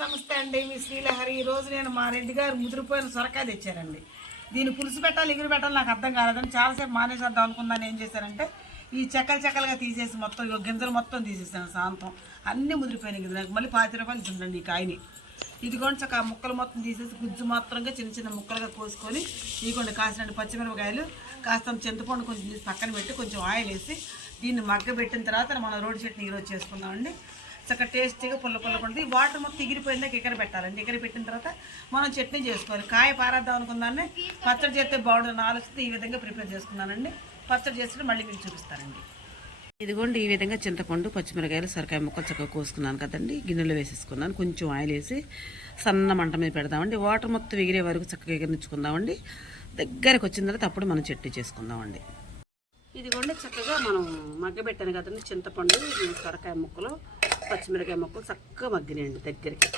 నమస్తే అండి. మీ శ్రీలహరి. ఈరోజు నేను మా రెడ్డి గారు ముదిరిపోయిన సొరకాయ తెచ్చారండి. దీన్ని పులుసు పెట్టాలి, ఎగురు పెట్టాలి నాకు అర్థం కాలేదని చాలాసేపు మానేసేద్దాం అనుకున్నాను. ఏం చేశారంటే ఈ చెక్కలుగా తీసేసి మొత్తం గింజలు మొత్తం తీసేసాను. సాంతం అన్నీ ముదిరిపోయినాయి కదా. నాకు మళ్ళీ 50 రూపాయలు ఇచ్చిందండి ఈ కాయని. ఇదిగోండి చక్క ముక్కలు మొత్తం తీసేసి గుజ్జు మాత్రంగా చిన్న చిన్న ముక్కలుగా కోసుకొని ఇదిగోండి కాసినట్టు పచ్చిమిరపకాయలు కాస్త చింతపండు కొంచెం తీసి పక్కన పెట్టి కొంచెం ఆయిల్ వేసి దీన్ని మగ్గబెట్టిన తర్వాత మనం రోడ్డు చట్నీ ఈరోజు చేసుకుందామండి. చక్కగా టేస్టీగా పుల్ల కొంటుంది. వాటర్ మొత్తం ఎగిరిపోయిందాక ఎగర పెట్టాలండి. ఎగర పెట్టిన తర్వాత మనం చట్నీ చేసుకోవాలి. కాయ పారేద్దాం అనుకున్నానే పచ్చడి చేస్తే బాగుంటుంది ఆలోచిస్తే ఈ విధంగా ప్రిపేర్ చేసుకున్నానండి. పచ్చడి చేస్తే మళ్ళీ మీకు చూపిస్తానండి. ఇదిగోండి ఈ విధంగా చింతపండు పచ్చిమిరకాయలు సొరకాయ ముక్కలు చక్కగా కోసుకున్నాను కదండి. గిన్నెలో వేసేసుకున్నాను. కొంచెం ఆయిల్ వేసి సన్న మంట మీద పెడదామండి. వాటర్ మొత్తం ఎగిరే వరకు చక్కగా ఎగిరించుకుందామండి. దగ్గరకు వచ్చిన తర్వాత అప్పుడు మనం చట్నీ చేసుకుందామండి. ఇదిగోండి చక్కగా మనం మగ్గబెట్టాను కదండి. చింతపండు సొరకాయ ముక్కలు పచ్చిమిరకాయ ముక్కలు చక్కగా మగ్గినాయండి. దగ్గరికి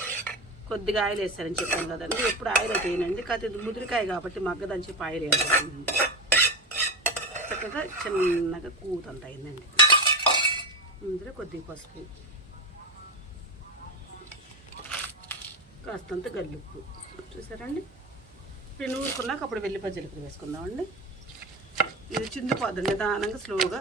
కొద్దిగా ఆయిల్ వేస్తారని చెప్పాను కదండి. ఎప్పుడు ఆయిల్ అయితే వేయనండి. కాకపోతే ఇది ముదిరికాయ కాబట్టి మగ్గదని చెప్పి ఆయిల్ వేయాలండి. చక్కగా చిన్నగా కూతంత అయిందండి. ఇందులో కొద్దిగా పసుపు, కాస్తంత గల్లుప్పు చూసారండి. ఇప్పుడు నూరుకున్నాక అప్పుడు వెల్లిపాయ జీలకర్ర వేసుకుందామండి. ఇది చిందిపోద్దండి. నిదానంగా స్లోగా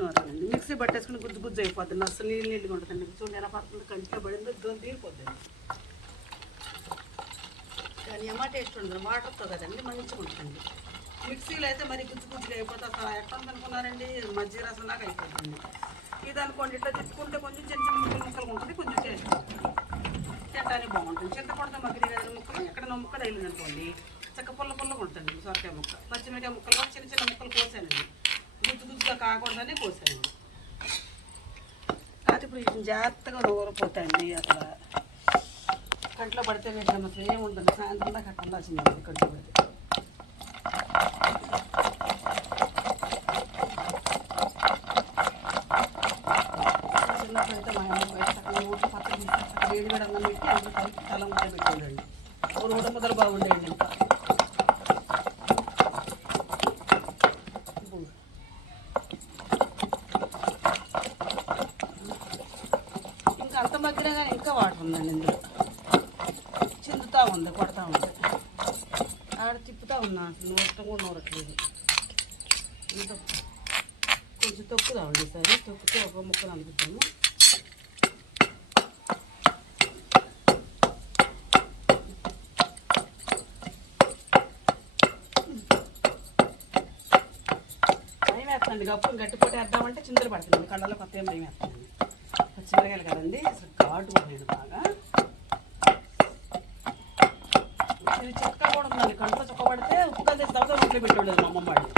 నూరాలండి. మిక్సీ పట్టేసుకుని గుజ్జు అయిపోద్దండి. అసలు నీళ్ళగా ఉంటుందండి. చూడండి ఎలా పడుతుంది. కంటిలో పడిందో దోని తీరిపోద్దండి. కానీ ఏమా టేస్ట్ ఉండదు. వాటర్తో కదండి మంచిగా ఉంటుందండి. మిక్సీలో అయితే మరి గుజ్జుగా అయిపోతే అసలు ఎట్లా అనుకున్నారండి. మజ్జిగ రసం దాకా అయిపోతుంది. ఇది అనుకోండి ఇట్లా తిప్పుకుంటే కొంచెం చిన్న ముక్కలు ఉంటుంది. కొంచెం టేస్ట్ తినడానికి బాగుంటుంది. చింతపండుతో మగ్గిన ముక్కలు ఎక్కడైనా ముక్క తగిలింది అనుకోండి చక్క పుల్లగా ఉంటుంది. సొరకాయ ముక్క పచ్చిమిరకాయ ముక్కలు కూడా చిన్న ముక్కలు కోసానండి. గుజ్జుగా కాకుండానే కోసానండి. కాకపోతే ఇప్పుడు వీటిని జాగ్రత్తగా నూరిపోతాయండి. అసలు కంట్లో పడితే వీటిని అసలు ఏముంటుంది. సాయంత్రం దాకా అట్లా ఉండాల్సిందండి కంట్లో పడితే. చిన్నప్పుడైతే మా అమ్మ ఊటి పక్కన వేడి అన్నం పెట్టి అందులో కలిపి తల ముద్ద పెట్టేదండి. ఊట ముద్దలు బాగుండేయండి. ఇంకా అంత మగ్గినగా ఇంకా వాటర్ ఉందండి. ఇందులో చిందుతూ ఉంది, కొడతా ఉంది. ఆడ తిప్పుతూ ఉన్నా నూరటం కూడా నూరట్లేదు. ఇంకా కొంచెం తొక్కుదామండి. సరే తొక్కితే ఒక ముక్కలు అనుకుంటాము. భయం వేస్తుందండి. గప్పులు గట్టిపోటీ వేద్దామంటే చింతలు పడుతుంది. కళ్ళలో కొత్త ఏం భయం వేస్తుందండి. పచ్చిమిరకాయలు కదండి అసలు ఘాటు పోయాడు బాగా. ఇది చెక్క కూడా ఉందండి. కంట్లో చొక్క పడితే ఉప్పుగా తెచ్చి తర్వాత నోట్లో పెట్టేవాళ్ళు మా అమ్మ వాళ్ళు.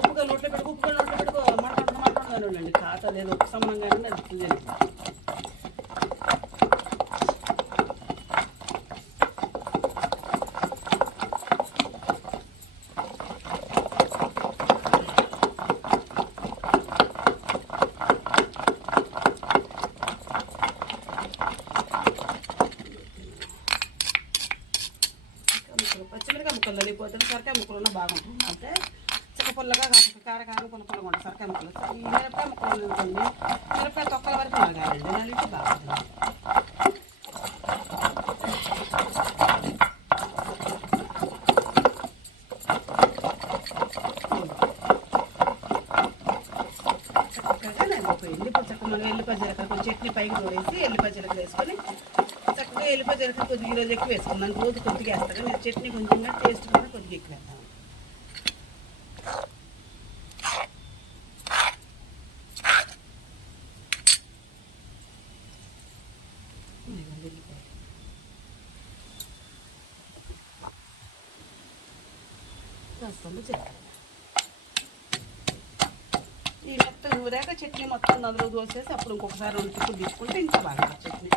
ఉప్పుగా నోట్లో పెట్టుకో మాట్లాడుతున్నానండి. ఖాతా లేదు ఒక సమానంగానే అది తెలియదు. పచ్చిమిరకాయ ముక్కలు తల్లిపోతే సొరకాయ ముక్కలు ఉన్న బాగుంటుంది. అంటే చక్క పుల్లగా కారకారం పుల్లగా ఉంటుంది సొరకాయ ముక్కలు. ఈ మిరపకాయ ముక్కలు ఉంటుంది. మిరపకాయ తొక్కల వరకు నలగాలండి. నలిగితే బాగుంటుంది. చక్కగా నలిగిపోయింది. ఇప్పుడు చక్క మనం ఎల్లిపాయ జీలకర్ర కొంచెం చట్నీ పైకి తోడేసి ఎల్లిపాయ జీలకర్ర వేసుకొని చక్కగా ఎల్లిపాయ జీలకర్ర కొద్దిగా ఈరోజు ఎక్కువ వేసుకున్నాను. రోజు కొద్దిగా వేస్తాను. నేను చట్నీ కొంచెం టేస్ట్ కూడా కొద్దిగా ఎక్కువ వేస్తాను. ఈ మొత్తం నూరాక చట్నీ మొత్తం అందులో దోసేసి అప్పుడు ఇంకొకసారి 2 తిప్పులు తీసుకుంటే ఇంకా బాగా చట్నీ.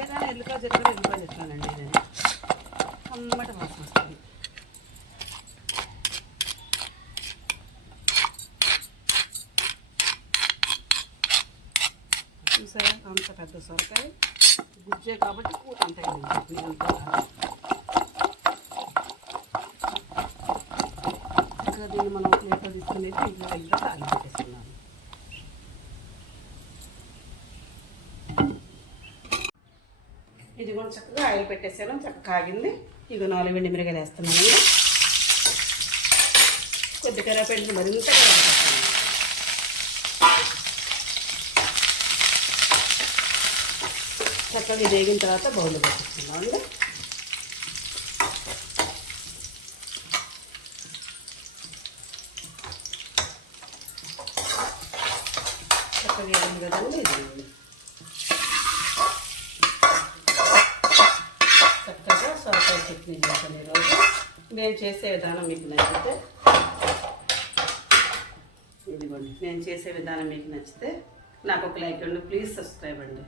ఏదైనా ఎల్లిపాయ చెట్టానండి. నేను అమ్మట వాసన వస్తుంది. చూసారా అంత పెద్ద సొరకాయ గుజ్జే కాబట్టి కూత అంత చట్నీ అంతా. దీన్ని మనం ప్లేట్లో తీసుకునేది ఇంట్లో వెళ్ళి తాగి పెట్టేస్తున్నాను. ఇది కూడా చక్కగా ఆయిల్ పెట్టేసాను, చక్కగా కాగింది. ఇక 4 ఎండుమిరపకాయలు వేస్తున్నాను. కొద్ది కరివేపాకు మరింత కరివేపాకు. చక్కగా ఇది వేగిన తర్వాత బౌల్లో పెట్టేస్తున్నామండి. చక్కగా వేగింది కదండి. ఇది చక్కగా సొరకాయ చట్నీ చేస్తాను ఈరోజు. నేను చేసే విధానం మీకు నచ్చితే, ఇదిగోండి నేను చేసే విధానం మీకు నచ్చితే నాకు ఒక లైక్ ఇవ్వండి. ప్లీజ్ సబ్స్క్రైబ్ అండి.